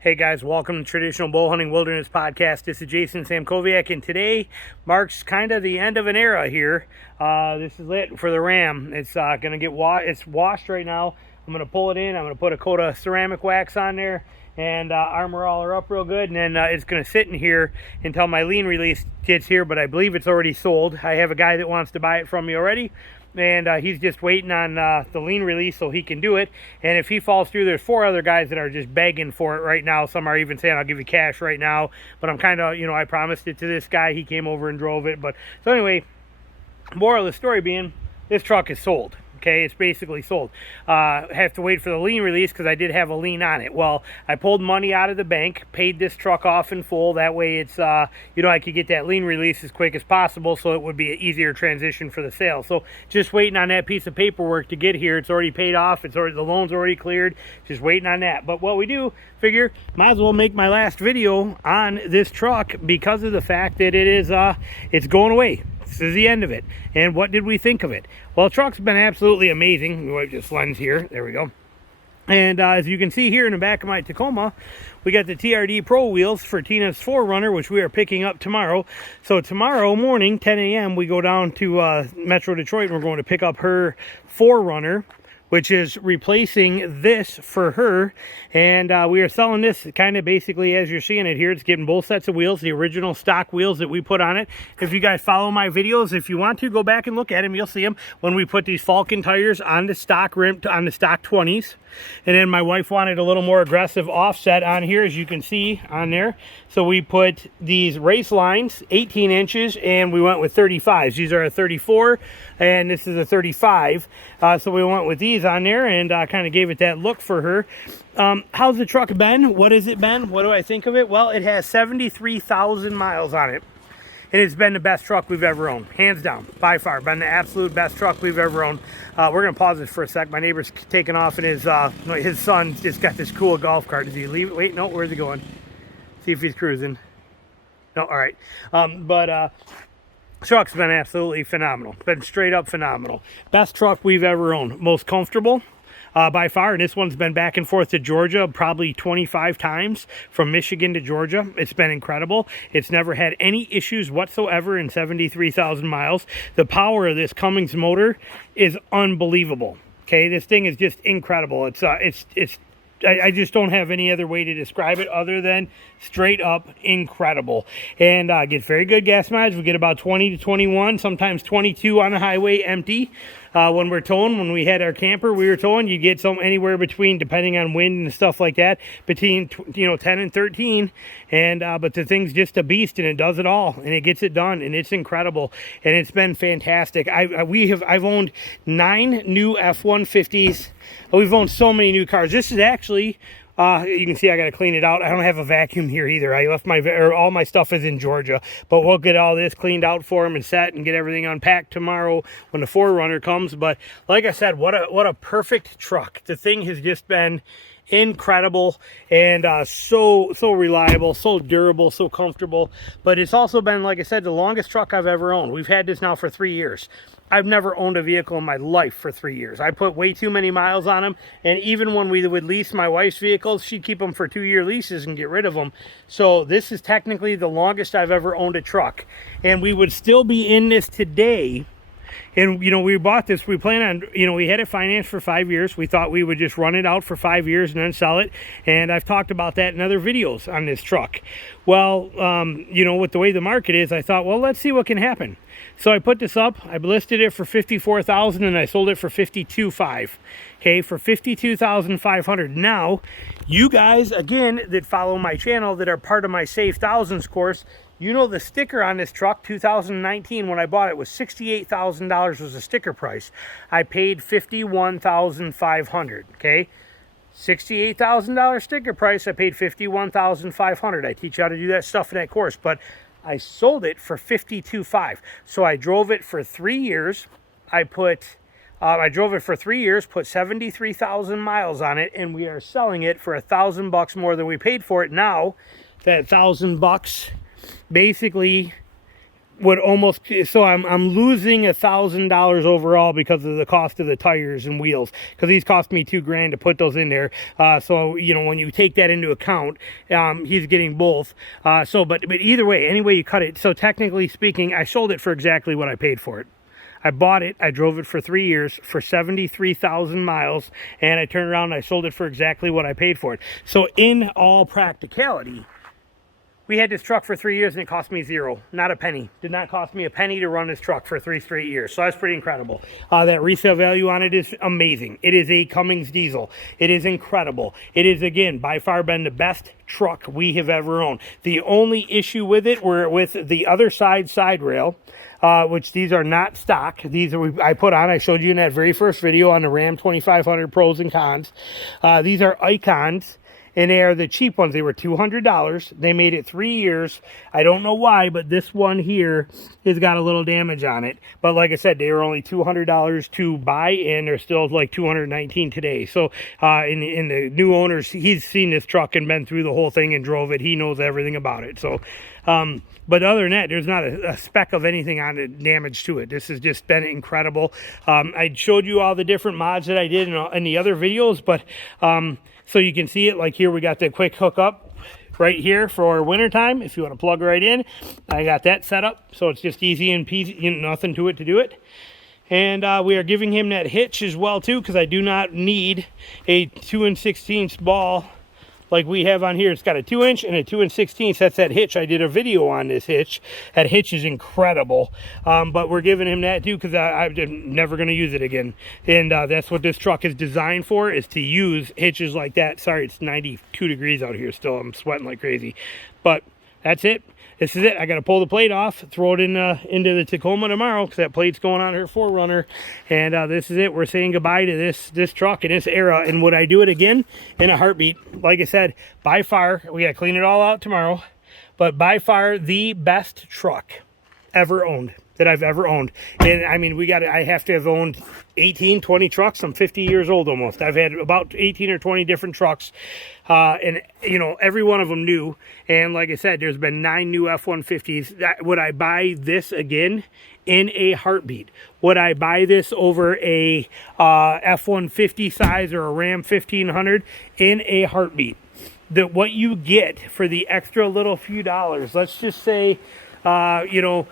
Hey guys, welcome to Traditional Bow Hunting Wilderness Podcast. This is Jason Samkoviak, and today marks kind of the end of an era here. This is it for the Ram. It's going to get it's washed right now. I'm going to pull it in. I'm going to put a coat of ceramic wax on there and armor all her up real good, and then it's going to sit in here until my lean release gets here, but I believe it's already sold. I have a guy that wants to buy it from me already, and he's just waiting on the lean release so he can do it. And if he falls through, there's 4 other guys that are just begging for it right now. Some are even saying, I'll give you cash right now, but I'm kind of, I promised it to this guy. He came over and drove it. But so anyway, moral of the story being, this truck is sold. Okay, it's basically sold. I have to wait for the lien release because I did have a lien on it. Well, I pulled money out of the bank, paid this truck off in full. That way it's, I could get that lien release as quick as possible, so it would be an easier transition for the sale. So just waiting on that piece of paperwork to get here. It's already paid off. The loan's already cleared. Just waiting on that. But what we do, figure, might as well make my last video on this truck because of the fact that it is, it's going away. This is the end of it. And what did we think of it? Well, the truck's been absolutely amazing. Let me wipe this lens here. There we go. And as you can see here in the back of my Tacoma, we got the TRD Pro wheels for Tina's 4Runner, which we are picking up tomorrow. So tomorrow morning, 10 a.m., we go down to Metro Detroit, and we're going to pick up her 4Runner, which is replacing this for her. And we are selling this kind of basically as you're seeing it here. It's getting both sets of wheels, the original stock wheels that we put on it. If you guys follow my videos, if you want to, go back and look at them. You'll see them when we put these Falcon tires on the stock rim, on the stock 20s. And then my wife wanted a little more aggressive offset on here, as you can see on there. So we put these race lines, 18 inches, and we went with 35s. These are a 34, and this is a 35. So we went with these on there and kind of gave it that look for her. How's the truck been? What has it been? What do I think of it? Well, it has 73,000 miles on it. And it's been the best truck we've ever owned. Hands down, by far. Been the absolute best truck we've ever owned. We're going to pause this for a sec. My neighbor's taking off, and his son just got this cool golf cart. Does he leave it? Wait, no, where's he going? See if he's cruising. No, all right. Truck's been absolutely phenomenal. Been straight up phenomenal. Best truck we've ever owned. Most comfortable. By far, and this one's been back and forth to Georgia probably 25 times from Michigan to Georgia. It's been incredible. It's never had any issues whatsoever in 73,000 miles. The power of this Cummins motor is unbelievable. Okay, this thing is just incredible. I just don't have any other way to describe it other than straight up incredible. And gets very good gas mileage. We get about 20 to 21, sometimes 22 on the highway empty. When we're towing, when we had our camper, we were towing, you get some anywhere between, depending on wind and stuff like that, between 10 and 13. And but the thing's just a beast, and it does it all, and it gets it done, and it's incredible, and it's been fantastic. I've owned 9 new F-150s. We've owned so many new cars. This is actually, you can see I got to clean it out. I don't have a vacuum here either. I left all my stuff is in Georgia, but we'll get all this cleaned out for him and set and get everything unpacked tomorrow when the 4Runner comes. But like I said, what a perfect truck. The thing has just been incredible and so reliable, so durable, so comfortable. But it's also been, like I said, the longest truck I've ever owned. We've had this now for 3 years. I've never owned a vehicle in my life for 3 years. I put way too many miles on them, and even when we would lease my wife's vehicles, she'd keep them for 2-year leases and get rid of them. So this is technically the longest I've ever owned a truck, and we would still be in this today. And, we bought this, we plan on, we had it financed for 5 years. We thought we would just run it out for 5 years and then sell it. And I've talked about that in other videos on this truck. Well, with the way the market is, I thought, well, let's see what can happen. So I put this up, I listed it for $54,000, and I sold it for $52,500. Okay, for $52,500. Now, you guys, again, that follow my channel, that are part of my Save Thousands course, the sticker on this truck, 2019, when I bought it, was $68,000 was the sticker price. I paid $51,500, okay? $68,000 sticker price, I paid $51,500. I teach you how to do that stuff in that course, but I sold it for $52,500. So I drove it for 3 years. I drove it for 3 years, put 73,000 miles on it, and we are selling it for $1,000 more than we paid for it. Now, that $1,000 basically would almost, so I'm losing $1,000 overall because of the cost of the tires and wheels, because these cost me $2,000 to put those in there. So you know, when you take that into account, he's getting both. But either way, any way you cut it, so technically speaking, I sold it for exactly what I paid for it. I bought it, I drove it for 3 years for 73,000 miles, and I turned around and I sold it for exactly what I paid for it. So in all practicality, we had this truck for 3 years and it cost me zero, not a penny. Did not cost me a penny to run this truck for 3 straight years. So that's pretty incredible. That resale value on it is amazing. It is a Cummins diesel. It is incredible. It is, again, by far been the best truck we have ever owned. The only issue with it were with the other side rail, which these are not stock. These are, I put on, I showed you in that very first video on the Ram 2500 pros and cons. These are Icons. And they are the cheap ones. They were $200. They made it 3 years. I don't know why, but this one here has got a little damage on it. But like I said, they were only $200 to buy, and they're still like $219 today. So in the new owners, he's seen this truck and been through the whole thing and drove it. He knows everything about it. So, but other than that, there's not a speck of anything on it, damage to it. This has just been incredible. I showed you all the different mods that I did in the other videos, but so you can see it, like here we got the quick hookup right here for winter time. If you want to plug right in, I got that set up, so it's just easy and peasy, you know, nothing to it to do it. And we are giving him that hitch as well too, because I do not need a 2 1/16 ball like we have on here. It's got a 2-inch and a 2 1/16. That's that hitch. I did a video on this hitch. That hitch is incredible. But we're giving him that too, because I'm never going to use it again. And that's what this truck is designed for, is to use hitches like that. Sorry, it's 92 degrees out here still. I'm sweating like crazy. But that's it. This is it. I got to pull the plate off, throw it into the Tacoma tomorrow, because that plate's going on her 4Runner. And this is it. We're saying goodbye to this truck in this era. And would I do it again? In a heartbeat. Like I said, by far, we got to clean it all out tomorrow, but by far the best truck ever owned, that I've ever owned. And I mean, I have to have owned 18, 20 trucks. I'm 50 years old almost. I've had about 18 or 20 different trucks. And you know, every one of them new. And like I said, there's been 9 new F-150s. Would I buy this again? In a heartbeat. Would I buy this over a F-150 size or a Ram 1500? In a heartbeat. What you get for the extra little few dollars, let's just say, you know,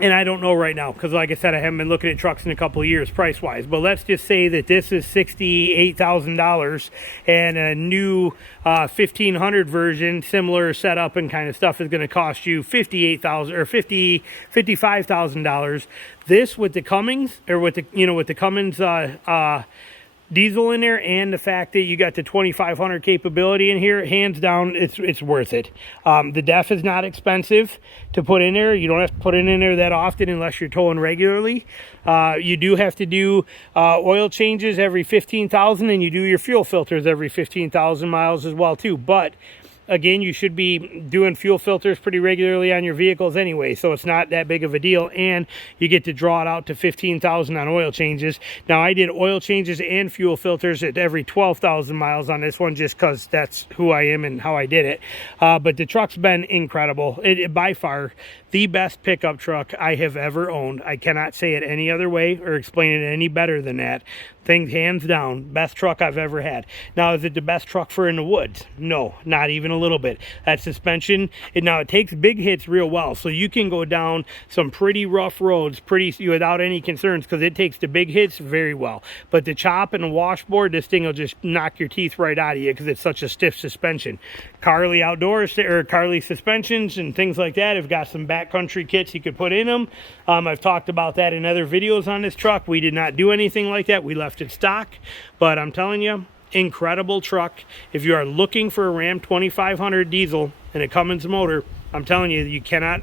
and I don't know right now, because like I said, I haven't been looking at trucks in a couple of years price-wise, but let's just say that this is $68,000 and a new 1500 version, similar setup and kind of stuff, is going to cost you $58,000 or $55,000. This with the Cummins, or with the, you know, with the Cummins diesel in there, and the fact that you got the 2500 capability in here, hands down, it's worth it. The def is not expensive to put in there. You don't have to put it in there that often unless you're towing regularly. You do have to do oil changes every 15,000, and you do your fuel filters every 15,000 miles as well too. But again, you should be doing fuel filters pretty regularly on your vehicles anyway, so it's not that big of a deal, and you get to draw it out to 15,000 on oil changes. Now, I did oil changes and fuel filters at every 12,000 miles on this one, just because that's who I am and how I did it. But the truck's been incredible. It by far the best pickup truck I have ever owned. I cannot say it any other way or explain it any better than that. Thing, hands down, best truck I've ever had. Now, is it the best truck for in the woods? No, not even a little bit. That suspension, now it takes big hits real well, so you can go down some pretty rough roads without any concerns, because it takes the big hits very well. But the chop and the washboard, this thing will just knock your teeth right out of you, because it's such a stiff suspension. Carly Outdoors, or Carly suspensions and things like that, have got some backcountry kits you could put in them. I've talked about that in other videos on this truck. We did not do anything like that. We left it stock, but I'm telling you, incredible truck. If you are looking for a Ram 2500 diesel and a Cummins motor, I'm telling you, you cannot,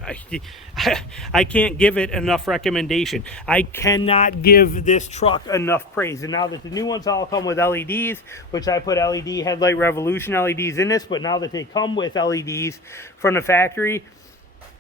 I can't give it enough recommendation. I cannot give this truck enough praise. And now that the new ones all come with LEDs, which I put LED headlight revolution LEDs in this, but now that they come with LEDs from the factory,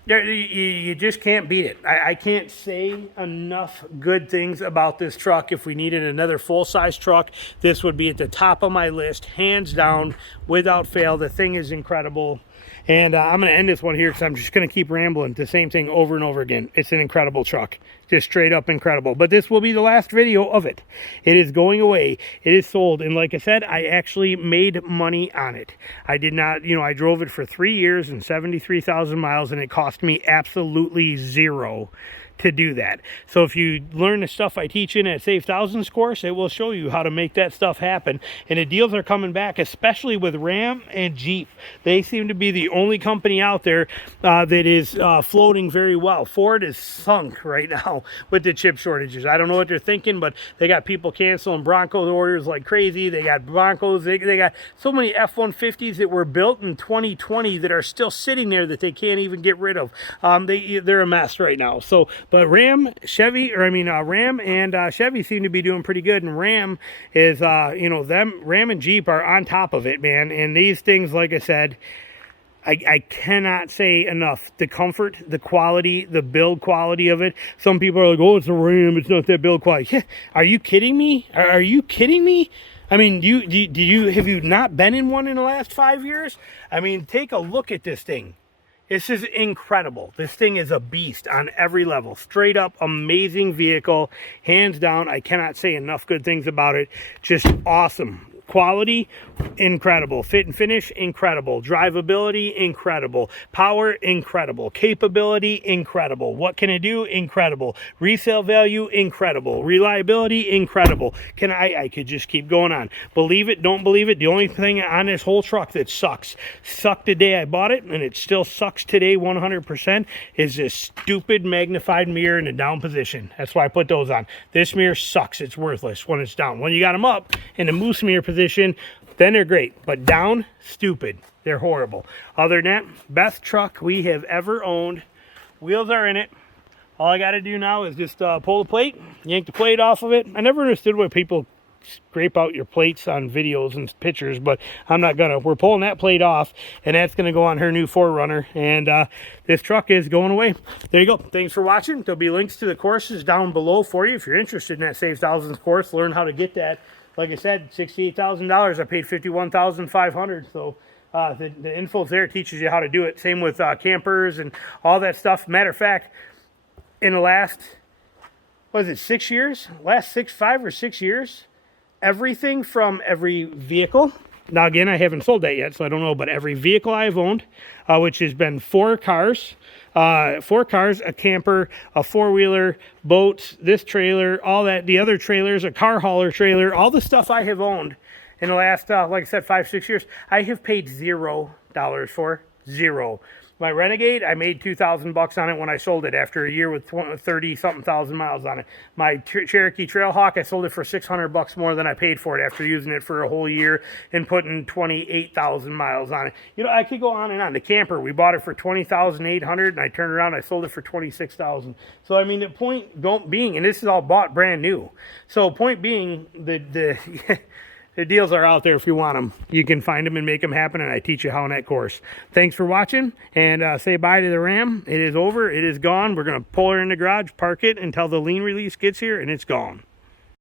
you just can't beat it. I can't say enough good things about this truck. If we needed another full-size truck, this would be at the top of my list, hands down, without fail. The thing is incredible. And I'm going to end this one here because I'm just going to keep rambling the same thing over and over again. It's an incredible truck. Just straight up incredible. But this will be the last video of it. It is going away. It is sold. And like I said, I actually made money on it. I did not, you know, I drove it for 3 years and 73,000 miles, and it cost me absolutely zero to do that. So if you learn the stuff I teach in at Save Thousands course, it will show you how to make that stuff happen. And the deals are coming back, especially with Ram and Jeep. They seem to be the only company out there that is floating very well. Ford is sunk right now with the chip shortages. I don't know what they're thinking, but they got people canceling Broncos orders like crazy. They got Broncos. They got so many F-150s that were built in 2020 that are still sitting there that they can't even get rid of. They're a mess right now. So, but Ram and Chevy seem to be doing pretty good. And Ram is, you know, Ram and Jeep are on top of it, man. And these things, like I said, I cannot say enough. The comfort, the quality, the build quality of it. Some people are like, oh, it's a Ram, it's not that build quality. Yeah, are you kidding me? Are you kidding me? I mean, have you not been in one in the last 5 years? I mean, take a look at this thing. This is incredible. This thing is a beast on every level. Straight up amazing vehicle. Hands down, I cannot say enough good things about it. Just awesome. Quality, incredible. Fit and finish, incredible. Drivability, incredible. Power, incredible. Capability, incredible. What can it do? Incredible. Resale value, incredible. Reliability, incredible. I could just keep going on. Believe it, don't believe it. The only thing on this whole truck that sucked the day I bought it, and it still sucks today 100%, is this stupid magnified mirror in the down position. That's why I put those on. This mirror sucks. It's worthless when it's down. When you got them up in the moose mirror position, then they're great, but down, stupid. They're horrible. Other than that, best truck we have ever owned. Wheels are in it. All I got to do now is just pull the plate, yank the plate off of it. I never understood why people scrape out your plates on videos and pictures, but I'm not gonna. We're pulling that plate off, and that's gonna go on her new 4Runner, and this truck is going away. There you go. Thanks for watching. There'll be links to the courses down below for you if you're interested in that Save Thousands course. Learn how to get that. Like I said, $68,000. I paid $51,500. So the info's there. It teaches you how to do it. Same with campers and all that stuff. Matter of fact, in the last, what is it, 6 years? Last 5 or 6 years, everything from every vehicle. Now, again, I haven't sold that yet, so I don't know. But every vehicle I've owned, which has been 4 cars, a camper, a 4-wheeler, boats, this trailer, all that, the other trailers, a car hauler trailer, all the stuff I have owned in the last, like I said, 5-6 years, I have paid $0 for. Zero. My Renegade, I made $2,000 on it when I sold it after a year with 30-something thousand miles on it. My Cherokee Trailhawk, I sold it for $600 more than I paid for it after using it for a whole year and putting 28,000 miles on it. You know, I could go on and on. The camper, we bought it for $20,800, and I turned around, I sold it for $26,000. So I mean, the point being, and this is all bought brand new. So point being, the deals are out there if you want them. You can find them and make them happen, and I teach you how in that course. Thanks for watching, and say bye to the Ram. It is over. It is gone. We're going to pull her in the garage, park it until the lien release gets here, and it's gone.